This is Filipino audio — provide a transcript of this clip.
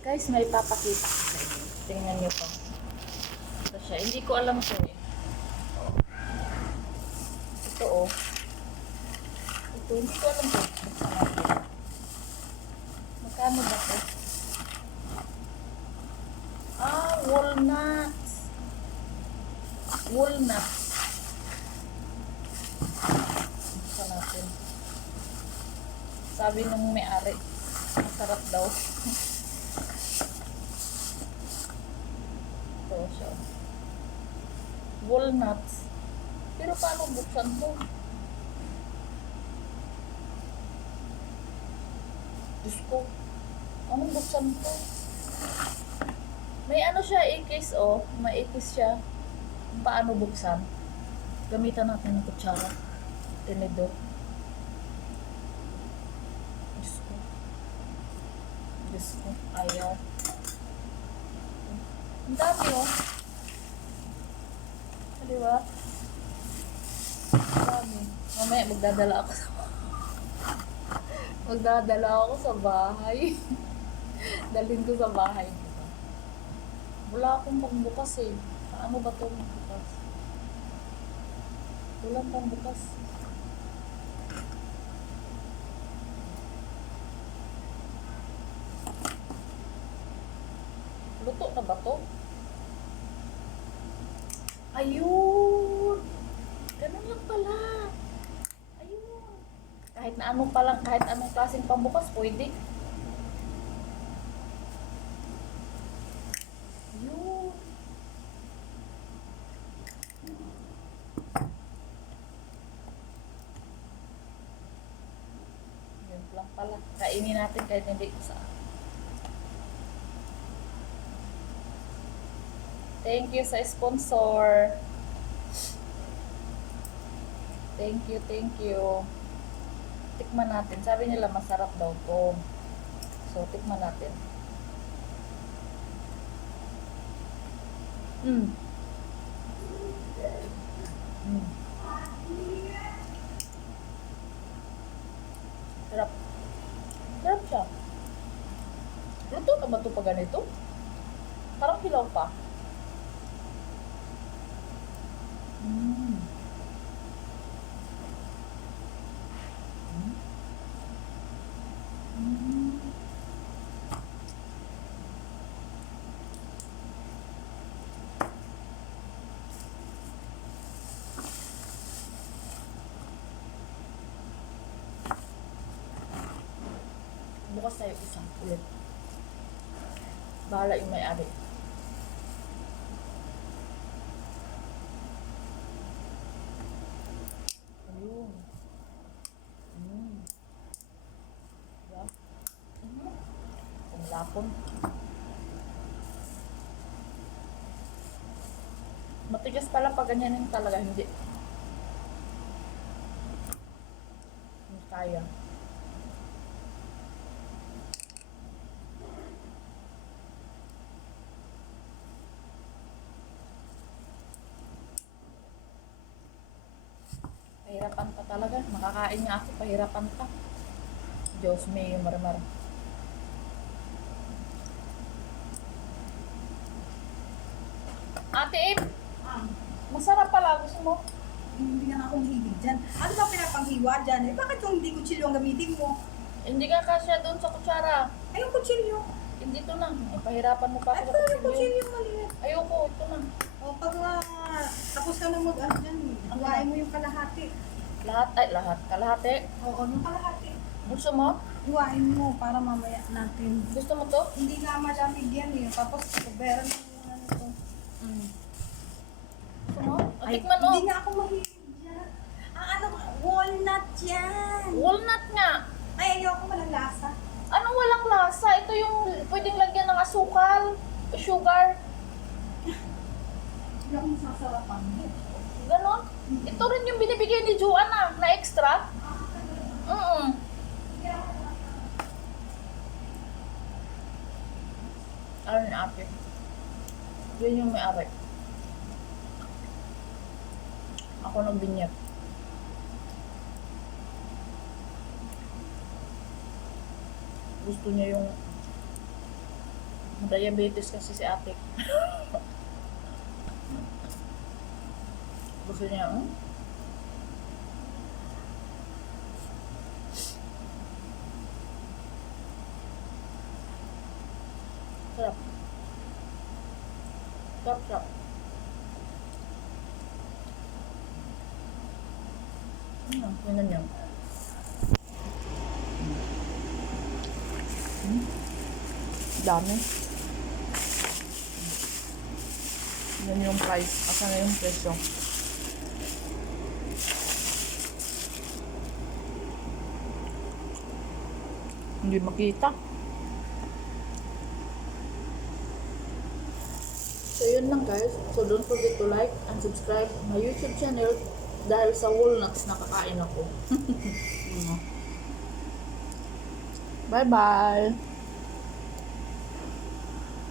Guys, may papakita ko sa inyo. Tingnan niyo po. Ito siya. Hindi ko alam to eh. Ito oh. Ito, hindi ko alam natin. Magkano ba to? Ah, walnuts. Walnuts. Buksan natin. Sabi nung may-ari, masarap daw. siya. Walnuts. Pero paano buksan to? Diyos ko. Anong buksan to? May ano siya, ikis oh. May ikis siya. Paano buksan? Gamitan natin ng kutsara. Tinidor. Diyos ko. Diyos ko. Ayaw. Ang dami oh. Ba? Ang dami. Mamaya magdadala ako sa Magdadala ako sa bahay. Dalhin ko sa bahay. Diba? Wala akong pangbukas eh. Ano ba ito pangbukas? Walang pangbukas. Luto na ba to? Ayun! Ganun lang pala. Ayun. Kahit na anong palang, kahit anong klaseng pambukas, pwede. Ayun. Yun lang pala. Kainin natin kahit hindi sa Thank you sa sponsor. Thank you, thank you. Tikman natin. Sabi nila masarap daw to. So, tikman natin. Mm. Mm. Sarap. Sarap siya. Luto na ba ito pa ganito? Parang hilaw pa. Bukas tayo isang ulit. Bahala yung may-ari. Ang lapon. Matigas pala pag ganyan yung talaga, hindi. Hindi kaya. Pahirapan pa talaga. Makakain nga ako, pahirapan pa. Diyos may marmar. Ate Ah, masarap pala. Gusto mo? hindi nga ako mahilig dyan. Ano ba pinapanghiwa dyan? Eh, bakit yung hindi kutsilyo ang gamitin mo? Hindi ka kasya doon sa kutsara. Ay, yung kutsilyo. Hindi to na. Eh, pahirapan mo pa Ay, ako pero yung kutsilyo. maliit. Ayoko, ito na. O, pag ah, tapos ka na mag, ano dyan, huwain mo yung kalahati. Lahat, ay lahat. Kalahati. Oo, yung kalahati. Gusto mo? Huwain mo para mamaya natin. Gusto mo to? Hindi na malamig yan eh. Tapos, kubera na yung ano to. Mm. Gusto mo? O, Ay, tikman mo. Hindi nga ako mahilig dyan. Ah, ano, walnut yan. Walnut nga. Ay, ayoko walang lasa. Anong walang lasa? Ito yung pwedeng lagyan ng asukal, sugar, Hindi ako masasarapan. ganon. Ito rin yung binibigay ni Joanna na extra. Mm Ano ni ate? Yun yung may ari. Ako nagbinyag. Gusto niya yung Diabetes kasi si ate. Gusto niya, hmm? Sarap. Sarap, sarap. Ano, yun. Hmm? Dami. Yan yung price. Asa na yung presyo? Hindi makita. So yun lang guys. So don't forget to like and subscribe my YouTube channel dahil sa walnuts nakakain ako. Bye bye!